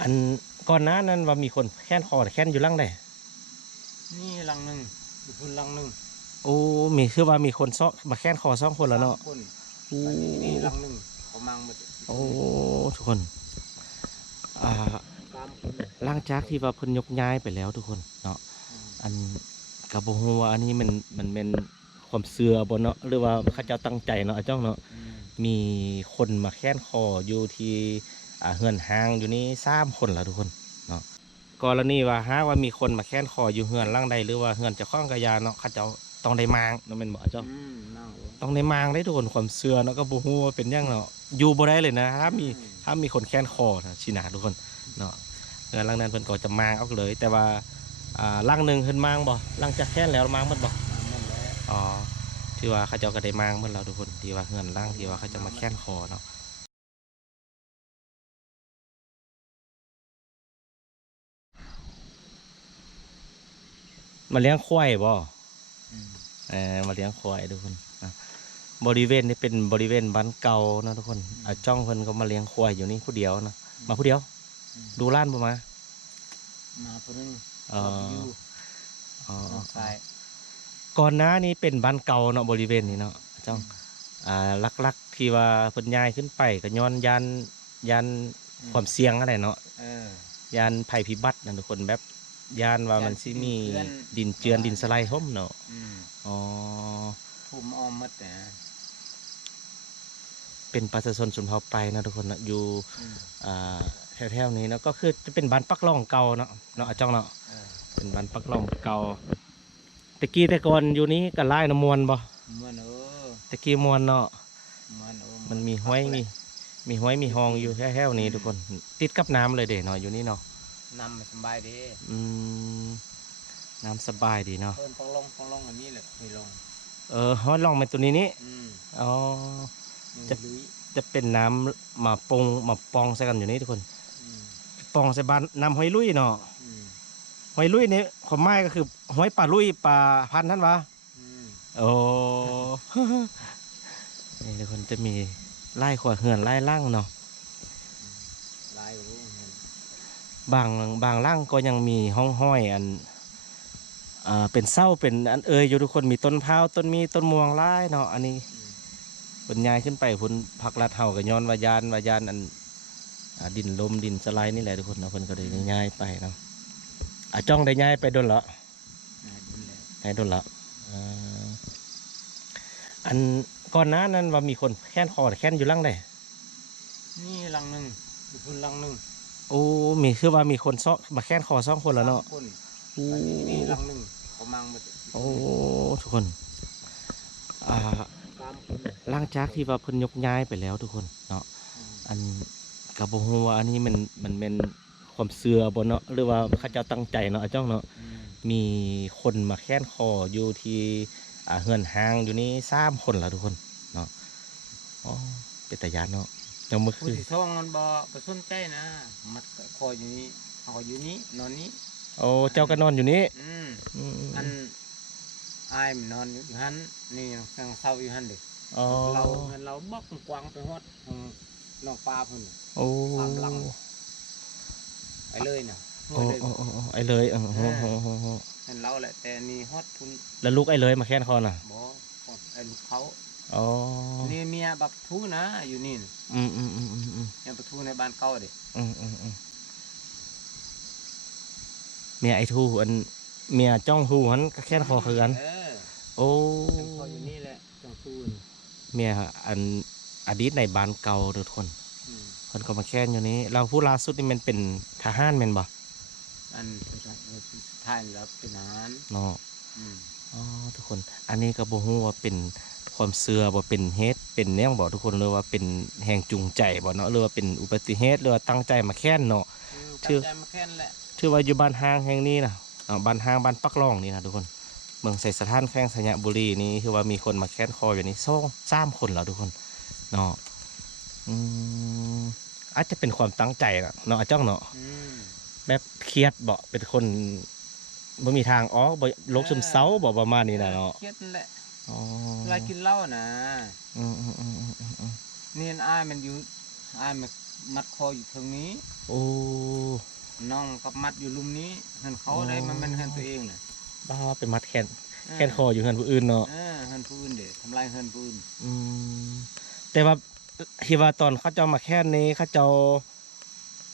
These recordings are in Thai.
อันก่อนหน้านั้นว่ามีคนแค้นคอแค้นอยู่หลังใดนี่ลังหนึ่งอยู่พุ่นลังหนึ่งโอ้มีคือว่ามีคนซ้อมาแค้นคอสองคนแล้วเนาะ3 คนโอ้บัดนี้ลังหนึ่งเขามังหมดอยู่โอ้ตรงนี้ทุกคนอ่า3 คนเลยหลังจากที่ว่าเพิ่นยกย้ายไปแล้วทุกคนเนาะอืมอันกับบ่ฮู้ว่าอันนี้มันเป็นความเชื่อบ่เนาะหรือว่าเขาเจ้าตั้งใจเนาะอาจ้องเนาะอืมมีคนมาแค้นคออยู่ที่เฮือนห้างอยู่นี่3 คนแล้วทุกคนเนาะกรณีว่าหากว่ามีคนมาแค้นคออยู่เฮือนหลังใดหรือว่าเฮือนเจ้าของกะยาเนาะเขาเจ้าต้องได้มางเนาะแม่นบ่อาจ้อง นั่งลงต้องในมางได้โดนความเชื่อเนาะก็บ่ฮู้ว่าเป็นหยังเนาะอยู่บ่ได้เลยนะถ้ามีอืมคนแค้นคอนะสินะทุกคนเนาะเงินหลังนั้นเพิ่นก็จะมางเอาเลยแต่ว่าหลังหนึงเพิ่นมางบ่หลังจากแค้นแล้วมางหมดบ่มังหมดแล้วอ๋อที่ว่าเขาเจ้าก็ได้มางหมดแล้วทุกคนที่ว่าเงินหลังที่ว่าเขาจะมาแค้นคอเนาะมาเลี้ยงควายบ่อืมมาเลี้ยงควายทุกคนนะบริเวณนี้เป็นบริเวณบ้านเก่าเนาะทุกคนจ้องเพิ่นก็มาเลี้ยงควายอยู่นี่ผู้เดียวนะมาผู้เดียวอืมดูร้านบ่มามาพุ่นนึงเอ่มาไปออยู่อ๋อ น้องชายก่อนหน้านี้เป็นบ้านเก่าเนาะบริเวณนี้เนาะอืเจ้ามลักๆที่ว่าเพิ่นย้ายขึ้นไปก็ย้อนยานอืมความเสี่ยงอะไรเนาะเออยานภัยพิบัตินะทุกคนแบบยานว่ายัมันสิมีนเพื่อนดินเจือนดินสไลด์ห่มเนาะอืมอ๋อทุ่มออมหมดแต่เป็นประชาชนชนเผ่าไปนะทุกคนนะอยู่อืมอ่าแถวๆนี้เนาะก็คือจะเป็นบ้านปักล่องเก่าเนาะอาจ้องเนาะเออเป็นบ้านปักล่องเก่าตะกี้แต่ก่อนอยู่นี้ก็ไล่น้ำมวนบ่มันตะกี้มวนเนาะ มันมันมันมีห้วยคักแหละมีห้วยมีติดดินห้องอยู่แค่ๆนี้อืมทุกคนติดกับน้ำเลยเด่เนาะอยู่นี่เนาะนำมาสบายดีอืมน้ำสบายดีเนาะเพิ่นต้องลงอันนี้แหละไม่ลงห้อยล่องเป็นตัวนี้นี่อืมอ๋อยังจะลุยจะเป็นน้ำมาปงมาปองใส่กันอยู่นี่ทุกคนอืมปองใส่บ้านน้ำห้อยลุยเนาะอืมห้อยลุยนี่ความหมายก็คือห้อยปลาลุยปลาพันธุ์ท่านวะอืมโอ้นี่ทุกคนจะมีไล่ขวาเหือนไล่ล่างเนาะอืมลายรู้เห็นบางบางล่างก็ยังมีห้องห้อยอัน เป็นเศร้าเป็นอันเอ่ยอยู่ทุกคนมีต้นพร้าวต้นมีต้นม่วงหลายเนาะอันนี้อืมผลยายขึ้นไปผลผักลาดเฮากับย้อนวายานอันดินลมดินสไลด์นี่แหละทุกคนเนาะเพิ่นก็ได้ย้ายไปเนาะจ้องได้ย้ายไปโดนละนายบุญแล้วย้ายโดนละอ่าอันก่อนหน้านั้นว่ามีคนแค้นคอแค้นอยู่หลังใดนี่ลังหนึ่งอยู่พุ่นลังหนึ่งโอ้มีคือว่ามีคนซ้อมาแค้นคอสองคนแล้วสามเนาะคนโอ้บัดนี้ลังหนึ่งเขามังหมดอยู่ตโอ้รงนี้ทุกคนอ่า3 คนเลยหลังจากที่ว่าเพิ่นยกย้ายไปแล้วทุกคนเนาะ อืมอันกับบ่ฮู้ว่าอันนี้มันเป็นความเชื่อบ่เนาะหรือว่าเขาเจ้าตั้งใจเนาะอาจ้องเนาะอืมมีคนมาแค้นคออยู่ที่เฮือนห้างอยู่นี่3 คนแล้วทุกคนเนาะอ๋อเป็นตาย้านเนาะแล้วเมื่อผู้คืนที่ท่องมันบ่สนใจนะมัดคออยู่นี่เอาอยู่นี่นอนนี้โอ้อันเจ้าก็นอนอยู่นี่อืมอือันมอายมันนอนอยู่หันนี่ยังเศร้าอยู่หันเด็กอ๋อเราบอกกวางไปฮอดของน้องปลาพุ่นโอ้3 ลังไปเลยน่ะห้วโอ้ยเลยบ่โอ้ไอ้เลยเออโหเห็นเราแหละแต่นี่ฮอดพุ่นแล้วลูกไอ้เลยมาแค้นคอน่ะบ่ฮอดไอ้ลูกเขาอ๋อนี่เมียบักทูนะอยู่นี่น่ะอืมเมียบักทูในบ้านเก่าเด็กอืมเมียไอ้ทูอันเมียจ้องทูหันก็แค้นคอคือกัน เออโอ้ฉันคอยอยู่นี่แหละจังทูนเมียอันอดีตในบ้านเก่าทุกคนอืมคนก็มาแค้นอยู่นี้เราผู้ล่าสุดนี่มันเป็นทหารแม่นบ่อันสุดท้ายแล้วเป็นอาหารเนาะอืมอ๋อทุกคนอันนี้ก็บ่ฮู้ว่าเป็นความเชื่อบ่เป็นเหตุเป็นแนวบ่ทุกคนหรือว่าเป็นแรงจูงใจบ่เนาะหรือว่าเป็นอุบัติเหตุหรือว่าตั้งใจมาแค้นเนาะตั้งชื่อใจมาแค่นั้นแหละชื่อว่าอยู่บ้านห้างแห่งนี้นะบ้านห้างบ้านปักล่องนี่นะทุกคนเมืองไสสถานแขวงสัญญบุรีนี่คือว่ามีคนมาแค้นคออยู่นี่3 คนแล้วทุกคนเนาะ อืมอาจจะเป็นความตั้งใจนะเนาะอาจ้องเนาะอืมแบบเครียดบ่เป็นคนบ่มีทางออกบ่โรคซึมเศร้าบ่ประมาณนี้นะเนาะเครียดนั่นแหละอ๋อเวลากินเหล้านะอืมนี่อายมันอยู่อายมันมัดคออยู่ตรงนี้โอ้ น้องกับมัดอยู่ลุมนี้เฮือนเขาได้มันเป็นเฮือนตัวเองน่ะ บ้าเป็นมัดแคนคออยู่เฮือนผู้อื่นเนาะ เฮือนผู้อื่นเด้ทำลายเฮือนผู้อื่น อืมแต่ว่าที่ว่าตอนเขาเจ้ามาแค่นี้เขาเจ้า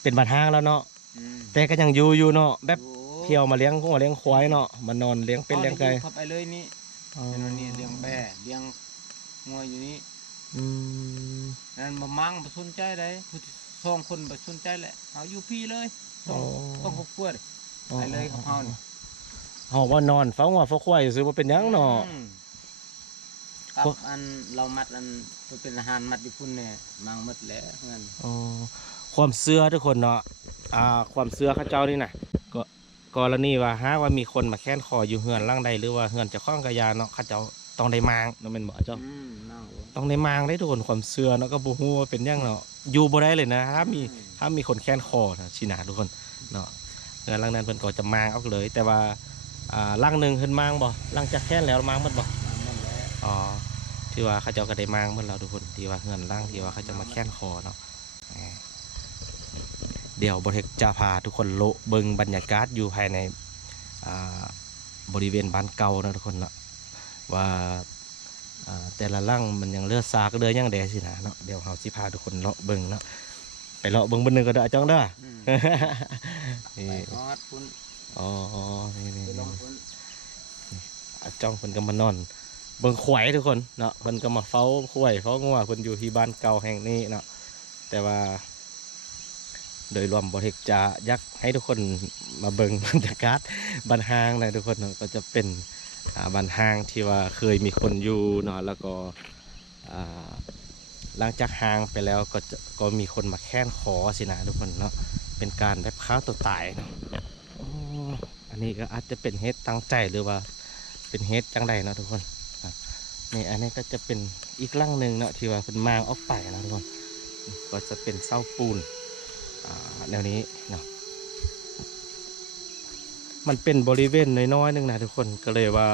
เป็นบัดห้างแล้วเนาะ อืม แต่ก็ยังอยู่เนาะแบบ โอ้ เที่ยวมาเลี้ยงงัวเลี้ยงควายเนาะมานอนเลี้ยงเป็ดเลี้ยงไก่ เข้าไปเลยนี่เป็นวันนี้เลี้ยงแบะเลี้ยงงัวอยู่นี่ อืม นั่นมามั่งบ่สนใจเลยผู้ที่สองคนบ่สนใจแหละเอาอยู่พี่เลยต้องครอบครัวเลยไปเลยกับเฮานี่ เฮาว่านอนเฝ้างัวเฝ้าควายซื้อบ่เป็นหยังเนาะ อืมกับอันเรามัดอันเป็นอาหารมัดอยู่พุ่นเนี่ยมังหมดแล้วเงิน อ๋อความเชื่อทุกคนเนาะความเชื่อเขาเจ้านี่น่ะก็กรณีว่าหากว่ามีคนมาแค้นคออยู่เฮือนล่างใดหรือว่าเฮือนเจะคล้าของกระยาเนาะเขาเจ้าต้องได้มางเนาะแม่นบ่เจ้า นั่ง ต้องได้มางได้ทุกคนความเชื่อเนาะก็บ่ฮู้ว่าเป็นหยังเนาะอยู่บ่ได้เลยนะถ้ามีคนแค้นคอนะสินะทุกคนเนาะเฮือนหลังนั้นเพิ่นก็จะมางเอาเลย แต่ว่าหลังหนึงเพิ่นมางบ่หลังจากแค้นแล้วมางหมดบ่ มังหมดแล้ว อ๋อที่ว่าเขาเจ้าก็ได้มางหมดแล้วทุกคนที่ว่าเฮือนหล่างที่ว่าเขาจะมาแค้นคอเนาะเดี๋ยวบริเทคจะพาทุกคนโลเบิงบรรยากาศอยู่ภายในบริเวณบ้านเก่านะทุกคนเนาะว่าแต่ละหล่างมันยังเลือดซากเดือยังแดสินะเนาะเดี๋ยวเราสิพาทุกคนเลาะเบิงเนาะไปเลาะเบิงบนหนึ่งก็ได้จ้องเด้อ นี่ ไปฮอดพุ่น อ๋อนี่ ไปลงพุ่น จ้องเพิ่นก็มานอนเบิงควายทุกคนเนาะเพิ่นก็มาเฝ้าควายเฝ้างัวเพิ่นอยู่ที่บ้านเก่าแห่งนี้เนาะแต่ว่าโดยรวมบริเทคจะอยากให้ทุกคนมาเบิงบรรยากาศบ้านห้างนะทุกคนเนาะก็จะเป็นบ้านห้างที่ว่าเคยมีคนอยู่เนาะแล้วก็หลังจากห้างไปแล้วก็มีคนมาแค้นขอสินะทุกคนเนาะเป็นการแบบฆ่าตัวตายเนาะอ๋ออันนี้ก็อาจจะเป็นเหตุตั้งใจหรือว่าเป็นเหตุจังใดเนาะทุกคนนี่อันนี้ก็จะเป็นอีกหลังหนึ่งเนาะที่ว่าเป็นมางออกไปนะทุกคนก็จะเป็นเสาปูนแนวนี้เนาะมันเป็นบริเวณน้อยๆนึงนะทุกคนก็เลยว่า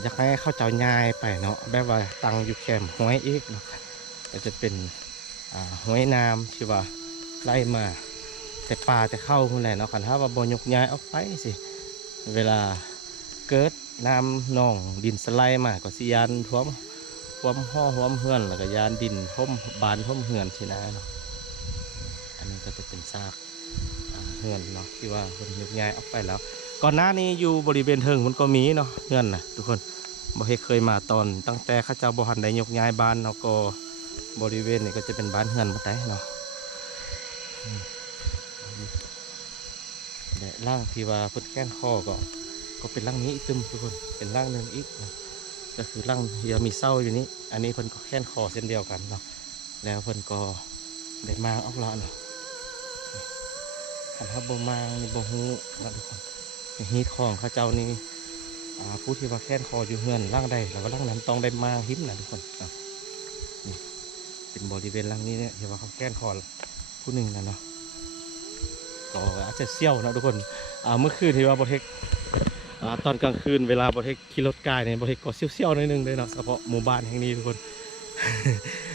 อยากให้เข้าเจ้าง่ายไปเนาะแบบว่าตั้งอยู่แคมป์ห้วยอีกเนาะก็จะเป็นห้วยน้ำที่ว่าไล่มาแต่ป่าจะเข้าคนแหละเนาะคันถ้าว่าบ่ยกย้ายออกไปสิเวลาเกิดน้ำหนองดินสไลด์มาก็สิยานท่วมห่อท่วมเฮือนแล้วก็ยานดินท่วมบานท่วมเฮือนสินะเนาะอันนี้ก็จะเป็นซากเฮือนเนาะที่ว่าคนยกย้ายออกไปแล้วก่อนหน้านี้อยู่บริเวณเทิงมันก็มีเนาะเฮือนนะทุกคนบ่เคยมาตอนตั้งแต่เข้าเจ้าบ่ทันได้ยกย้ายบ้านเนาะก็บริเวณนี้ก็จะเป็นบ้านเฮือนมาแต่เนาะและร่างที่ว่าพุทธแก้นข้อก็เป็นร่างนี้อีกตึมทุกคนเป็นร่างหนึ่งอีกนะก็คือร่างที่มีเศร้าอยู่นี้อันนี้เพิ่นก็แค้นคอเส้นเดียวกันเนาะแล้วเพิ่นก็ได้มาออกแล้วเนาะคันถ้าบ่มานี่บ่ฮู้นะทุกคนฮีทของเขาเจ้านี่ผู้ที่ว่าแค้นคออยู่เฮือนร่างใดแล้วก็ร่างนั้นต้องได้มาหิมนะทุกคนนี่เป็นบริเวณร่างนี้เนี่ยที่ว่าเขาแค้นคอผู้หนึ่งนะเนาะก็อาจจะเซี่ยวนะทุกคนเมื่อคืนที่ว่าบริเทคตอนกลางคืนเวลาบริเทคขี่รถกายเนี่ยบริเทคก็เซี่ยวๆหน่อยนึงเลยเนาะเฉพาะหมู่บ้านแห่งนี้ทุกคน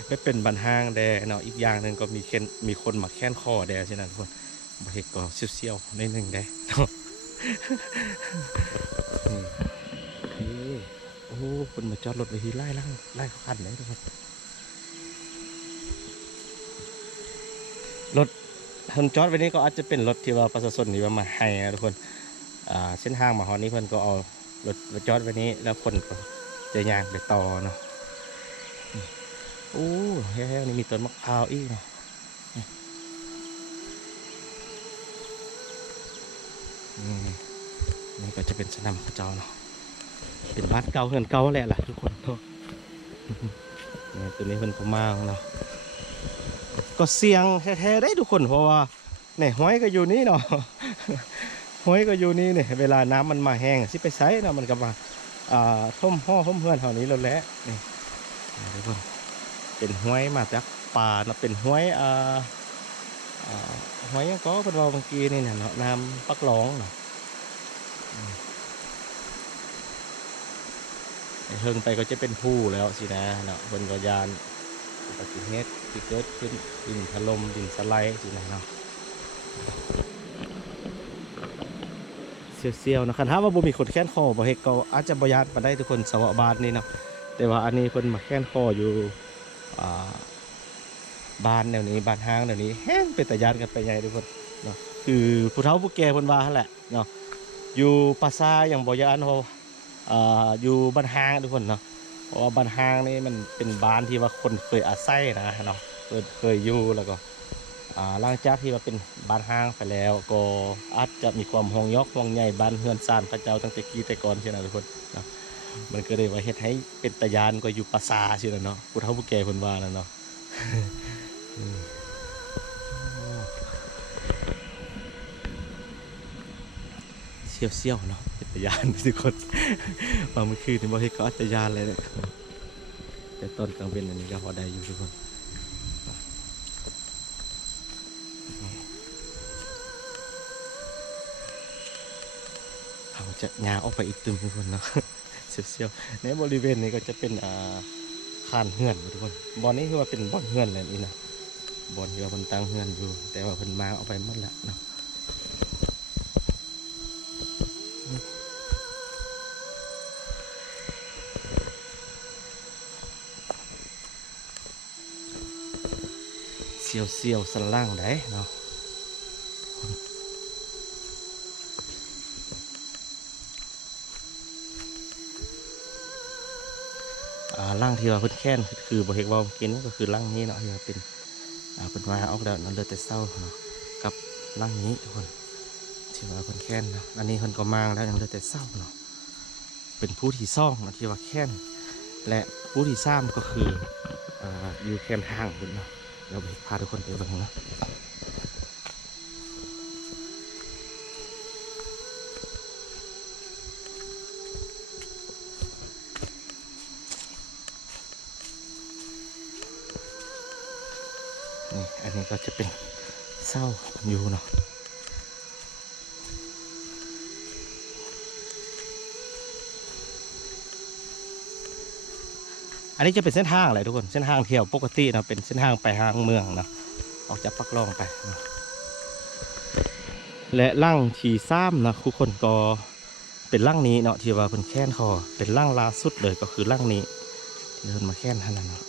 ไม่เป็นบันห้างแดเนาะอีกอย่างหนึ่งก็มีคนมาแค้นคอแดใช่ไหมทุกคนบริเทคก็เซี่ยวๆหน่อยนึงแดเนาะ นี่โอ้คนมาจอดรถไว้ที่ไล่เขาคันเลยทุกคนรถคนจอดไว้นี้ก็อาจจะเป็นรถที่ว่าประชาชนที่ว่ามาให้นะทุกคนเส้นทางมาฮอดนี้เพิ่นก็เอารถมาจอดไว้นี้แล้วคนก็จะย่างไปต่อเนาะโอ้แฮ่ๆนี่มีต้นมะพร้าวอีกเนาะนี่ก็จะเป็นสนามพระเจ้าเนาะเป็นบ้านเก่าเฮือนเก่าแหละล่ะทุกคนเนาะนี่ตัวนี้เพิ่นก็มาเนาะก็เสียงแท้ๆได้ทุกคนเพราะว่าเนี่ยห้อยก็อยู่นี่เนาะ ห้อยก็อยู่นี่เนี่ยเวลาน้ำมันมาแห้งสิไปไซเนาะมันก็มาท่มห่อท่มเฮือนแถวนี้แล้วแหละนี่ทุกคนเป็นห้อยมาจากป่าเนาะเป็นห้อยห้อยก็เป็นเราเมื่อกี้นี่เนี่ยเนาะน้ำปักหลองเนาะเฮิงไปก็จะเป็นผู้แล้วสินะเนาะบนกยานอุบัติเหตุที่เกิดขึ้นดินถล่มดินสไลด์สินะเนาะ เซียวๆนะครับถ้าว่าบ่มีคนแค้นคอบ่เฮ็ดก็อาจจะบ่ยานปานใดทุกคนสวะบานนี่เนาะแต่ว่าอันนี้เพิ่นมาแค้นคออยู่อ่าบ้านแนวนี้บ้านห้างแนวนี้แฮงเป็นตาญาติกันไปใหญ่ทุกคนเนาะคือผู้เฒ่าผู้แก่เพิ่นว่าหั่นแหละเนาะอยู่ภาษาอย่างบ่ยานเพราะอยู่บ้านห้างทุกคนเนาะเพราะว่าบ้านห้างนี่มันเป็นบ้านที่ว่าคนเคยอาศัยนะเนาะเคยอยู่แล้วก็หลังจากที่ว่าเป็นบ้านห้างไปแล้วก็อาจจะมีความห่วงยอกห่วงใยบ้านเฮือนซ่านพระเจ้าตั้งแต่กี้แต่ก่อนใช่ไหมทุกคนเนาะมันก็เลยว่าเฮ็ดให้เป็นตาญาณก็อยู่ภาษาใช่ไหมเนาะผู้เฒ่าผู้แก่เพิ่นว่านั่นเนาะ เซี่ยวๆเนาะเป็นตาญาณทุกคนบางเมื่อคืนนี่บ่เฮ็ดก็อัตญาณเลยเนี่ยแต่ตอนกลางเว้นอันนี้ก็พอได้อยู่ทุกคนเราจะยางออกไปอีกตึมทุกคนเนาะ เซี่ยวๆในบริเวณนี้ก็จะเป็นคานเฮือนทุกคนบ่อนนี้คือว่าเป็นบ่อนเฮือนเลยนี่นะบ่อนที่ว่าเพิ่นตั้งเฮือนอยู่แต่ว่าเพิ่นมาเอาไปหมดละเนาะเซียวๆสันล่างได้เนาะร่างที่ว่าเพิ่นแค้นคือบ่เฮ็ดว่ากินก็คือร่างนี้เนาะที่ว่าเป็นเพิ่นว่าออกแล้วนั่นเลยแต่เศร้าเนาะกับร่างนี้ทุกคนที่ว่าเพิ่นแค้นเนาะอันนี้เพิ่นก็มางแล้วยังเหลือแต่เศร้าเนาะเป็นผู้ที่ซ่องนะที่ว่าแค้นและผู้ที่ซ้ำก็คืออยู่แคมป์ห่างเพิ่นเนาะเดี๋ยวพาทุกคนไปเบิ่งเนาะนี่อันนี้ก็จะเป็นเศร้าอยู่เนาะอันนี้จะเป็นเส้นทางอะไรทุกคนเส้นทางเที่ยวปกตินะเป็นเส้นทางไปทางเมืองเนาะออกจากปักล่องไปเนาะและร่างที่ซ้ำนะทุกคนก็เป็นร่างนี้เนาะที่ว่าเป็นแค้นคอเป็นร่างล่าสุดเลยก็คือร่างนี้ที่เดินมาแค้นท่านนั้นเนาะ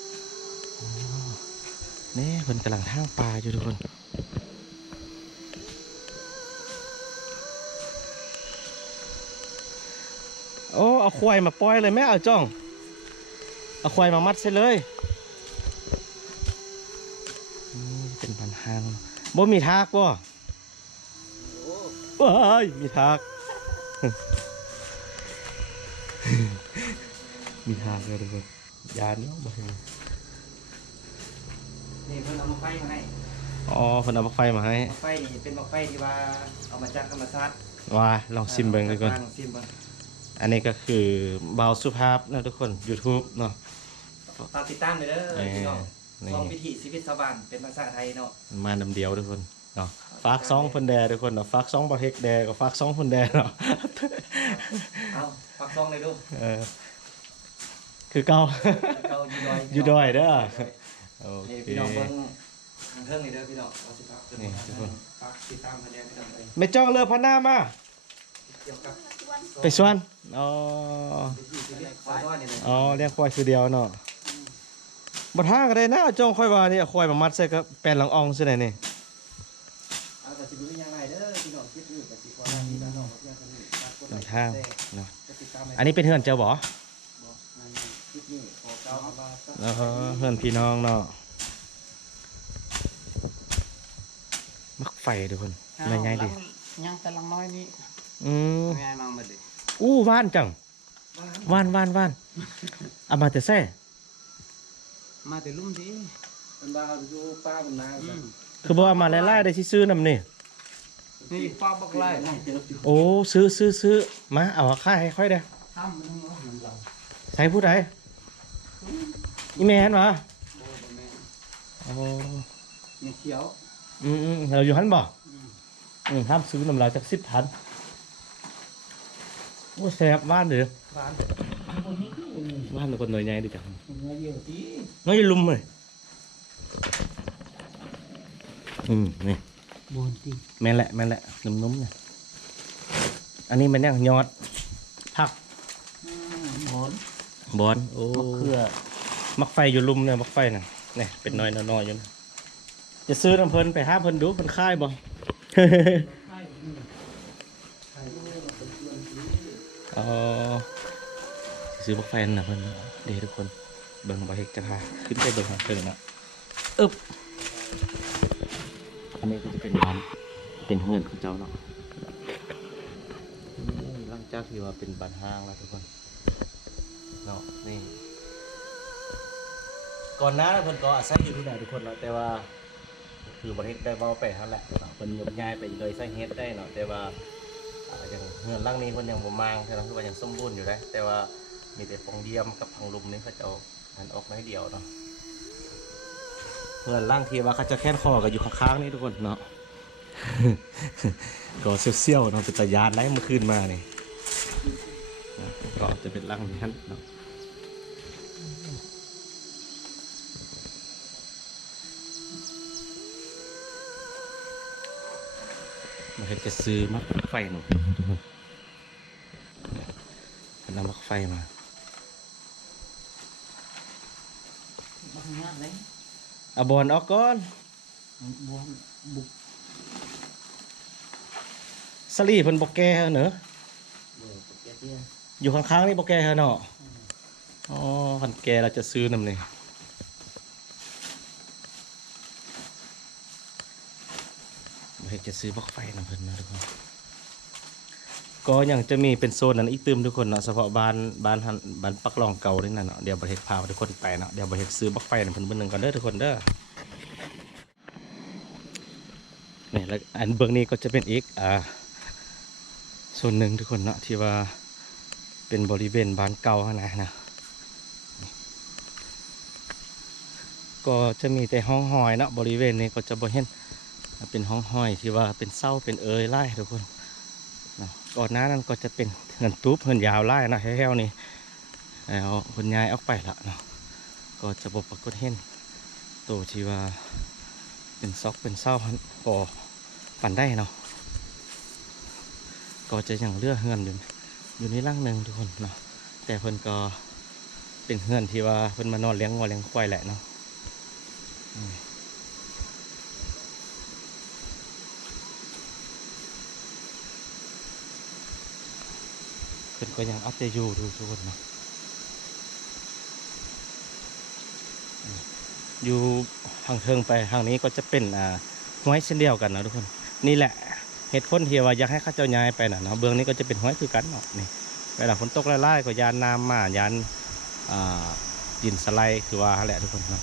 นี่เพิ่นกำลังทางปลาอยู่ทุกคนโอ้เอาควายมาปล่อยเลยแม่เอาจ้องเอาควายมามัดใส่เลยเป็นพันหางบ่มีทากบ่ว้ายมีทาก มีทากเลยทุกคนยานเนาะบ่เห็น นี่เพิ่นเอามาไฟมาให้ อ๋อเพิ่นเอาปลั๊กไฟมาให้ มาไฟนี่เป็นมาไฟที่ว่าเอามาจากธรรมชาติ ว่าลองซิมเบิ่งทุกคน ซิมเบิ่ง อันนี้ก็คือเบาสุภาพนะทุกคน YouTube เนาะ ฝากติดตามเลยเด้อพี่น้อง นี่ ลองวิถีชีวิตชาวบ้านเป็นภาษาไทยเนาะ มาน้ำเดียวทุกคนเนาะฝากซองเพิ่นแดทุกคนเนาะฝากซองบ่เฮ็กแดก็ฝากซองเพิ่นแดเนาะ เอาฝากซองเลยดู คือเก่า เราอยู่ดอย อยู่ดอยเด้อ โอ นี่ เค พี่น้องเบิ่งทางเทิงนี่เด้อพี่น้องเราสิฝาก นี่ทุกคน ฝากติดตามคะแนนพี่น้องเลย ไม่จ้องเรือพันหน้ามา เกี่ยวกับ ไปสวนอ๋อ วิถีชีวิตชาวบ้านนี่เลย อ๋อเลี้ยงควายคือเดียวเนาะบ่ทางก็ได้นะจ้องค่อยว่านี่เอาควายมามัดใส่กับแป้นหลังอ่องซื่อไหนนี่ เอาแต่สิบ่มีหยังไงเด้อพี่น้องคลิปนี้ก็สิขอลาพี่น้องเพียงเท่านี้ฝากกด ห ไล ลัง ค์ ทาง กดแชร์ เนาะ กดติดตามให้ อันนี้เป็นเฮือนเจ้าบ่ บอกในคลิปนี้ขอกล่าวคำว่า แล้วเฮือนพี่น้องเนาะมักไฟทุกคนง่ายๆดิ ยังแต่ลังน้อยนี่ อืม ง่ายมากหมดเลย อู้ว่านจังว่านเอามาแต่แซ่ มาแต่ลุ่มดีมันบ้าอยู่ป้ามันนา คือบ่เอามาไล่ๆได้ซื้อๆนำนี่ นี่ป้าบักไล่นั่งเจออยู่ โอ้ซื้อมาเอาค่าให้ค่อยเด้อ ทำมันทั้งหมดมันเรา ใส่ผู้ใดอีแม่นมา โอ้แม่ โอ้ ไม่เขียว เราอยู่หันบ่ห้ามซื้อนำเราจาก10,000โอ้แซ่บว่านเด้อ ร้าน ว่านเป็นคนหน่วยใหญ่ดิจัง เนื้อเยอะดี น้อยลุมเลยนี่ บนดี แม่นแหละนุ่มๆเนี่ย อันนี้มันยังยอดผัก หมอน บอนโอ้ มะเขือ มักไฟอยู่ลุมเนี่ยมักไฟน่ะเนี่ยเป็นน้อยน้อยอยู่นะจะซื้อน้ำเพิ่นไปหาเพิ่นดูเพิ่นค่ายบ่ อ๋อซื้อมักไฟน่ะเพิ่นเดี๋ยวทุกคนเบิ่งบ่เฮ็ดจะพาขึ้นไปเบิ่งทางเพิ่นนะอึบอันนี้ก็จะเป็นบ้านเป็นเฮือนของเจ้าเนาะหลังจากที่ว่าเป็นบ้านห้างแล้วทุกคนเนาะนี่ก่อนหน้านั้นเพิ่นก็อาศัยอยู่ที่ไหนทุกคนเนาะแต่ว่าคือบ่เฮ็ดได้เว้าไปเท่าแหละเนาะเพิ่นยกย้ายไปเลยใช้เฮ็ดได้เนาะแต่ว่าอย่างเฮือนหลังนี้เพิ่นยังบ่มางใช่เนาะคือว่ายังสมบูรณ์อยู่ได้แต่ว่ามีแต่ปองเดียมกับพังลุมนี่เขาจะเอาหันออกน้อยเดียวเนาะเฮือนหลังที่ว่าเขาจะแค่นคอก็อยู่ข้างๆนี่ทุกคนเนาะ ก็เซี่ยวๆเนาะเป็นตายานไล่เมื่อคืนมานี่นะก็จะเป็นหลังนี้เนาะมาเห็นจะซื้อมักไฟหนูเป็นนำมักไฟมา บางอย่างเลย เอาบอลออกก่อน บวมบุก สลีเพิ่นบอกแกเหรอ เดี๋ยวแกเตี้ย อยู่ข้างๆนี่บอกแกเหรอเนาะอ๋อคันแกเราจะซื้อนำเลยมาเห็นจะซื้อมักไฟนำเพิ่นนะทุกคนก็ยังจะมีเป็นโซนนั้นอีกตืมทุกคนเนาะเฉพาะบ้านปักลองเก่าด้วยนั่นเนาะเดี๋ยวประเทศพาทุกคนไปเนาะเดี๋ยวประเทศซื้อบักไฟนั่นเพิ่นเบิ่งหนึ่งก่อนเด้อทุกคนเด้อนี่แล้วอันเบื้องนี้ก็จะเป็นอีกส่วนหนึ่งทุกคนเนาะที่ว่าเป็นบริเวณบ้านเก่าขนาดนะก็จะมีแต่ห้องหอยเนาะบริเวณนี้ก็จะบ่เห็นเป็นห้องหอยที่ว่าเป็นเศร้าเป็นเอยไล่ทุกคนก่อนหน้านั้นก็จะเป็นเงินตุ๊บเงินยาวไล่นะแห้วๆนี่แล้วคนย้ายออกไปละเนาะก็จะบบปรากฏเห็นโตที่ว่าเป็นซอกเป็นเศร้าพอปั่นได้เนาะก็จะยังเลือกเฮือนอยู่ในร่างหนึ่งทุกคนเนาะแต่เพิ่นก็เป็นเฮือนที่ว่าเพิ่นมานอนเลี้ยงวัวเลี้ยงควายแหละเนาะเพิ่นก็ยังอัพเดทอยู่ทุกคนเนาะอยู่ทางเทิงไปทางนี้ก็จะเป็นห้วยเช่นเดียวกันนะทุกคนนี่แหละเหตุผลที่ว่าอยากให้ข้าเจ้าย้ายไปนะเนาะเบื้องนี้ก็จะเป็นห้วยคือกันเนาะนี่เวลาฝนตกไล่ๆก็ยานน้ำมายานดินสไลด์คือว่าแหละทุกคนเนาะ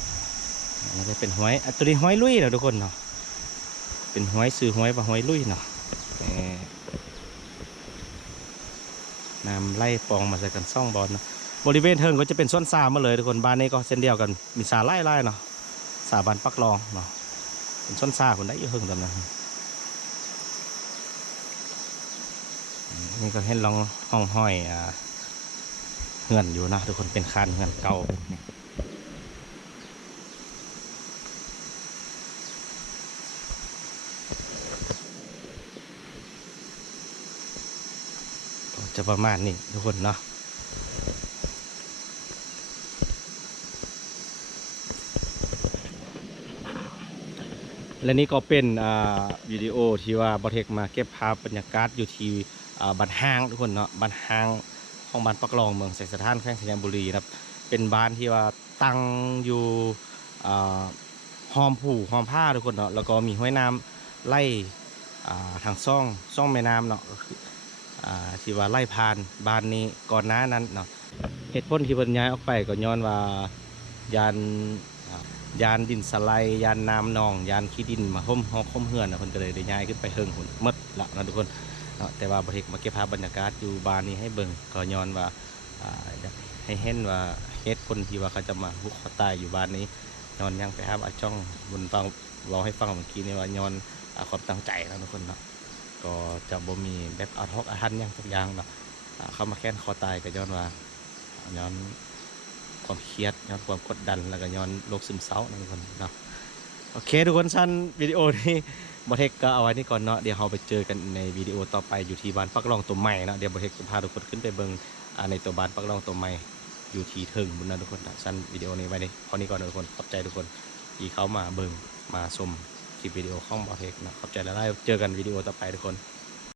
มันจะเป็นห้วยตัวนี้ห้วยลุยนะทุกคนเนาะเป็นห้วยซื้อห้วยว่าห้วยลุยเนาะน้ำไล่ปองมาใส่กันซ่องบอลเนาะบริเวณเทิงก็จะเป็นส้นซามาเลยทุกคนบ้านนี้ก็เช่นเดียวกันมีสาไล่เนาะสาบานปักลองเนาะเป็นส้นซาคนได้เยอะเฮิงแบบนั้นนี่ก็เห็นลองห้องห้อยเฮือนอยู่นะทุกคนเป็นคานเฮือนเก่าจะประมาณนี้ทุกคนเนาะและนี่ก็เป็นวิดีโอที่ว่าบอเทคมาเก็บภาพบรรยากาศอยู่ที่บ้านห้างทุกคนเนาะบ้านห้างของบ้านปักลองเมืองเสสถานแขวงสัญญาบุรีครับเป็นบ้านที่ว่าตั้งอยู่หอมผูหอมผ้าทุกคนเนาะแล้วก็มีห้วยน้ำไล่ทางซ่องแม่น้ำเนาะที่ว่าไล่ผ่านบ้านนี้ก่อนหน้านั้นเนาะเหตุผลที่เพิ่นย้ายออกไปก็ย้อนว่ายานดินสไลด์ยานน้ำนองยานขี้ดินมาห่มเหือนนะเพิ่นก็เลยได้ย้ายขึ้นไปเฮิงหุ่นมดละนะทุกคนแต่ว่าประเทศมาเก็บภาพบรรยากาศอยู่บ้านนี้ให้เบิ่งก็ย้อนว่าให้เห็นว่าเหตุผลที่ว่าเขาจะมาหุกขอตายอยู่บ้านนี้ย้อนยังไปหาอาจ้องบนฟังเราให้ฟังเมื่อกี้นี่ว่าย้อนความตั้งใจนะทุกคนเนาะก็จะบ่มีแบบอาทอกอาหันยังสักอย่างเนาะเข้ามาแค้นคอตายก็ย้อนว่าย้อนความเครียดย้อนความกดดันแล้วก็ย้อนโรคซึมเศร้านะทุกคนเนาะโอเคทุกคนสั้นวิดีโอนี้ บอเทคก็เอาไว้นี่ก่อนเนาะเดี๋ยวเราไปเจอกันในวิดีโอต่อไปอยู่ที่บ้านปักล่องตัวใหม่เนาะเดี๋ยวบอเทคจะพาทุกคนขึ้นไปเบิ่งในตัวบ้านปักล่องตัวใหม่อยู่ที่เทิงบุญนะทุกคนสั้นวิดีโอนี้ไว้นี่พอนี้ก่อนนะทุกคนขอบใจทุกคนที่เขามาเบิ่งมาชมคลิปวิดีโอของบอเทคนะขอบใจแล้วเจอกันวิดีโอต่อไปทุกคน